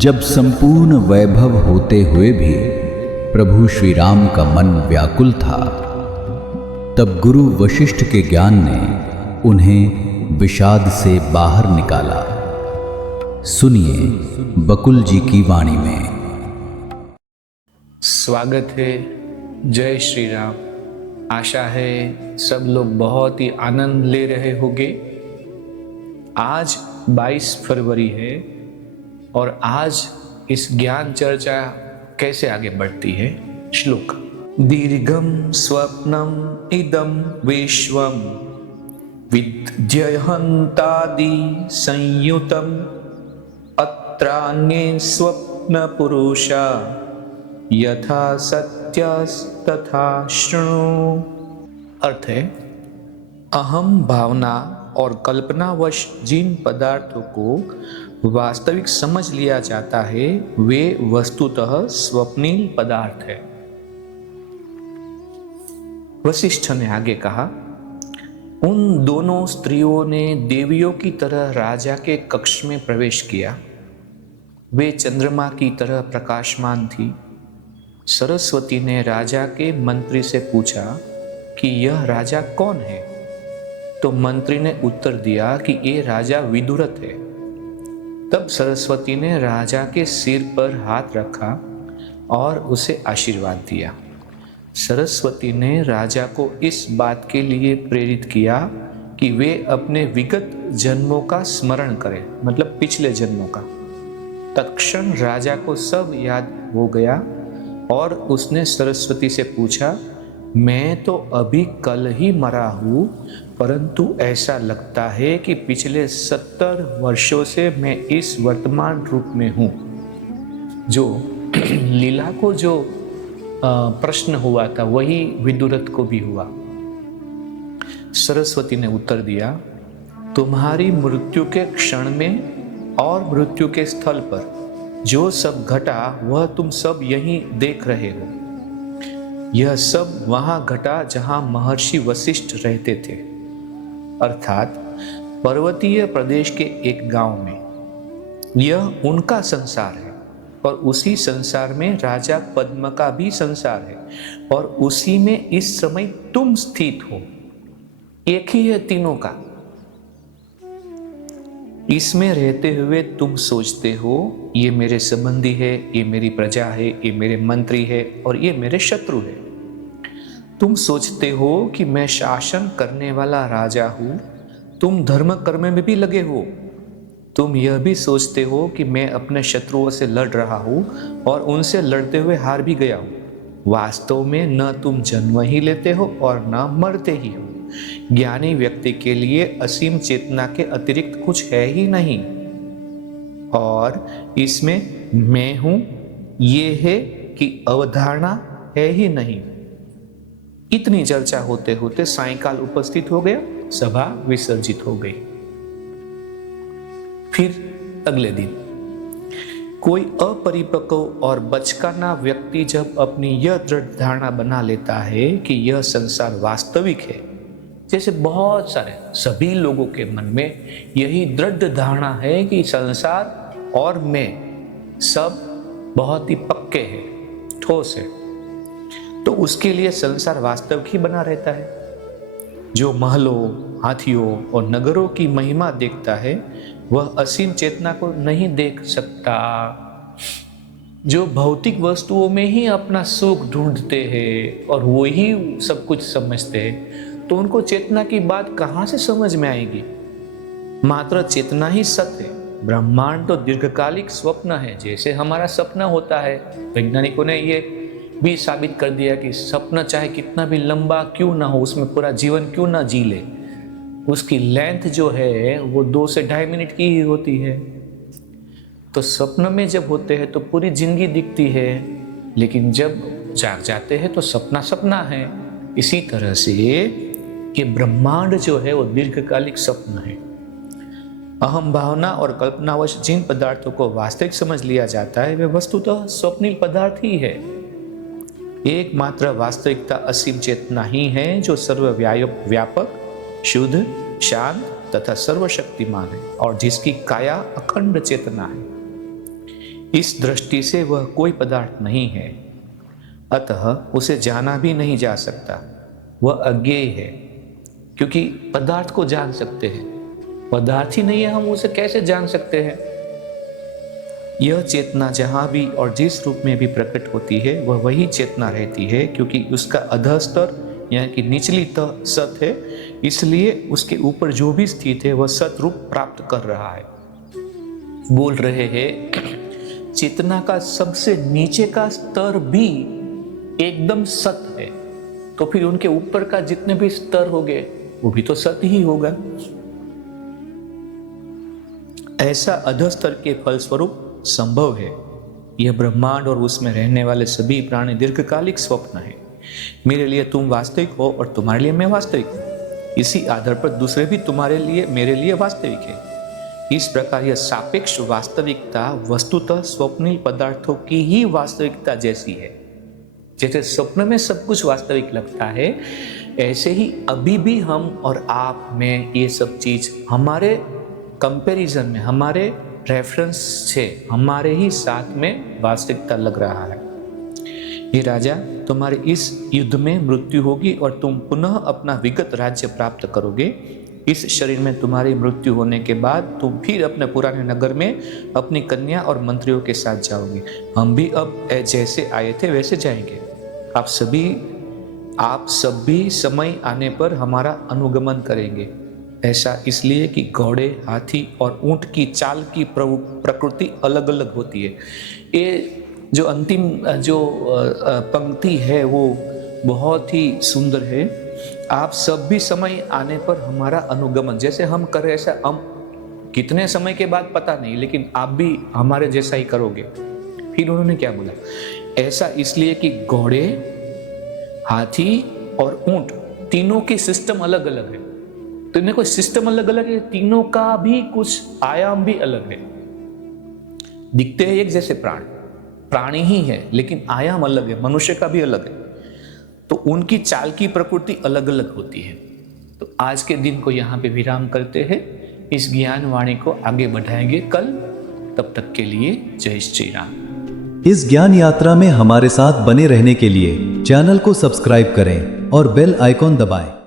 जब संपूर्ण वैभव होते हुए भी प्रभु श्री राम का मन व्याकुल था, तब गुरु वशिष्ठ के ज्ञान ने उन्हें विषाद से बाहर निकाला। सुनिए बकुल जी की वाणी में। स्वागत है। जय श्री राम। आशा है सब लोग बहुत ही आनंद ले रहे होंगे। आज 22 फरवरी है और आज इस ज्ञान चर्चा कैसे आगे बढ़ती है। श्लोक। दीर्घम स्वप्नम इदम विश्वम विद्यहंतादि संयुतम अत्रान्ये स्वप्न पुरुषा यथा सत्यस्तथा शृणु। अर्थ है, अहम भावना और कल्पनावश जिन पदार्थों को वास्तविक समझ लिया जाता है वे वस्तुतः स्वप्निल पदार्थ है। वशिष्ठ ने आगे कहा, उन दोनों स्त्रियों ने देवियों की तरह राजा के कक्ष में प्रवेश किया। वे चंद्रमा की तरह प्रकाशमान थी। सरस्वती ने राजा के मंत्री से पूछा कि यह राजा कौन है? तो मंत्री ने उत्तर दिया कि ये राजा विदुरथ है। तब सरस्वती ने राजा के सिर पर हाथ रखा और उसे आशीर्वाद दिया। सरस्वती ने राजा को इस बात के लिए प्रेरित किया कि वे अपने विगत जन्मों का स्मरण करें, मतलब पिछले जन्मों का। तत्क्षण राजा को सब याद हो गया और उसने सरस्वती से पूछा, मैं तो अभी कल ही मरा हूँ, परंतु ऐसा लगता है कि पिछले 70 वर्षों से मैं इस वर्तमान रूप में हूँ। जो लीला को जो प्रश्न हुआ था वही विदुरथ को भी हुआ। सरस्वती ने उत्तर दिया, तुम्हारी मृत्यु के क्षण में और मृत्यु के स्थल पर जो सब घटा वह तुम सब यहीं देख रहे हो। यह सब वहां घटा जहां महर्षि वशिष्ठ रहते थे, अर्थात पर्वतीय प्रदेश के एक गांव में। यह उनका संसार है और उसी संसार में राजा पद्म का भी संसार है और उसी में इस समय तुम स्थित हो। एक ही है तीनों का। इसमें रहते हुए तुम सोचते हो ये मेरे संबंधी है, ये मेरी प्रजा है, ये मेरे मंत्री है और ये मेरे शत्रु है। तुम सोचते हो कि मैं शासन करने वाला राजा हूं। तुम धर्म कर्म में भी लगे हो। तुम यह भी सोचते हो कि मैं अपने शत्रुओं से लड़ रहा हूं और उनसे लड़ते हुए हार भी गया हूं। वास्तव में न तुम जन्म ही लेते हो और न मरते ही हो। ज्ञानी व्यक्ति के लिए असीम चेतना के अतिरिक्त कुछ है ही नहीं और इसमें मैं हूं ये है कि अवधारणा है ही नहीं। इतनी चर्चा होते होते सायंकाल उपस्थित हो गया, सभा विसर्जित हो गई। फिर अगले दिन कोई अपरिपक्व और बचकाना व्यक्ति जब अपनी यह दृढ़ धारणा बना लेता है कि यह संसार वास्तविक है, जैसे बहुत सारे सभी लोगों के मन में यही दृढ़ धारणा है कि संसार और मैं सब बहुत ही पक्के हैं, ठोस है, तो उसके लिए संसार वास्तविक ही बना रहता है। जो महलों, हाथियों और नगरों की महिमा देखता है वह असीम चेतना को नहीं देख सकता। जो भौतिक वस्तुओं में ही अपना सुख ढूंढते हैं और वो ही सब कुछ समझते हैं, तो उनको चेतना की बात कहाँ से समझ में आएगी। मात्र चेतना ही सत्य है। ब्रह्मांड तो दीर्घकालिक स्वप्न है, जैसे हमारा सपना होता है। वैज्ञानिकों ने ये भी साबित कर दिया कि सपना चाहे कितना भी लंबा क्यों ना हो, उसमें पूरा जीवन क्यों ना जी ले, उसकी लेंथ जो है वो 2 से 2.5 मिनट की ही होती है। तो सपन में जब होते हैं तो पूरी जिंदगी दिखती है, लेकिन जब जाग जाते हैं तो सपना सपना है। इसी तरह से ये ब्रह्मांड जो है वो दीर्घकालिक स्वप्न है। अहम भावना और कल्पनावश जिन पदार्थों को वास्तविक समझ लिया जाता है वे वस्तुतः स्वप्निल पदार्थ ही है। एकमात्र वास्तविकता असीम चेतना ही है जो सर्वव्यापक, शुद्ध, शांत तथा सर्वशक्तिमान है और जिसकी काया अखंड चेतना है। इस दृष्टि से वह कोई पदार्थ नहीं है, अतः उसे जाना भी नहीं जा सकता। वह अज्ञेय है, क्योंकि पदार्थ को जान सकते हैं, पदार्थ ही नहीं है, हम उसे कैसे जान सकते हैं। यह चेतना जहां भी और जिस रूप में भी प्रकट होती है वह वही चेतना रहती है, क्योंकि उसका अधः स्तर यानी कि निचली तह सत है, इसलिए उसके ऊपर जो भी स्थित है वह सत रूप प्राप्त कर रहा है। बोल रहे हैं चेतना का सबसे नीचे का स्तर भी एकदम सत है, तो फिर उनके ऊपर का जितने भी स्तर हो गए वो भी तो सत ही होगा। ऐसा अधः स्तर के फलस्वरूप संभव है। यह ब्रह्मांड और उसमें रहने वाले सभी प्राणी दीर्घकालिक स्वप्न है। मेरे लिए तुम वास्तविक हो और तुम्हारे लिए मैं वास्तविक हूं। इसी आधार पर दूसरे भी तुम्हारे लिए मेरे लिए वास्तविक है। इस प्रकार यह सापेक्ष वास्तविकता वस्तुतः स्वप्निल पदार्थों की ही वास्तविकता जैसी है। जैसे स्वप्न में सब कुछ वास्तविक लगता है, ऐसे ही अभी भी हम और आप में ये सब चीज हमारे कंपैरिजन में, हमारे रेफरेंस से हमारे ही साथ में वास्तविकता लग रहा है। ये राजा, तुम्हारे इस युद्ध में मृत्यु होगी और तुम पुनः अपना विगत राज्य प्राप्त करोगे। इस शरीर में तुम्हारी मृत्यु होने के बाद तुम फिर अपने पुराने नगर में अपनी कन्या और मंत्रियों के साथ जाओगे। हम भी अब जैसे आए थे वैसे जाएंगे। आप सब भी समय आने पर हमारा अनुगमन करेंगे। ऐसा इसलिए कि घोड़े, हाथी और ऊंट की चाल की प्रकृति अलग अलग होती है। ये जो अंतिम जो पंक्ति है वो बहुत ही सुंदर है। आप सब भी समय आने पर हमारा अनुगमन, जैसे हम कर रहे ऐसा हम कितने समय के बाद पता नहीं, लेकिन आप भी हमारे जैसा ही करोगे। फिर उन्होंने क्या बोला, ऐसा इसलिए कि घोड़े, हाथी और ऊंट तीनों के सिस्टम अलग अलग है। तो इनमें कोई सिस्टम अलग अलग है, तीनों का भी कुछ आयाम भी अलग है। दिखते हैं एक जैसे प्राणी ही है, लेकिन आयाम अलग है, मनुष्य का भी अलग है। तो उनकी चाल की प्रकृति अलग अलग होती है। तो आज के दिन को यहाँ पे विराम करते हैं। इस ज्ञान वाणी को आगे बढ़ाएंगे कल। तब तक के लिए जय श्री राम। इस ज्ञान यात्रा में हमारे साथ बने रहने के लिए चैनल को सब्सक्राइब करें और बेल आइकॉन दबाएं।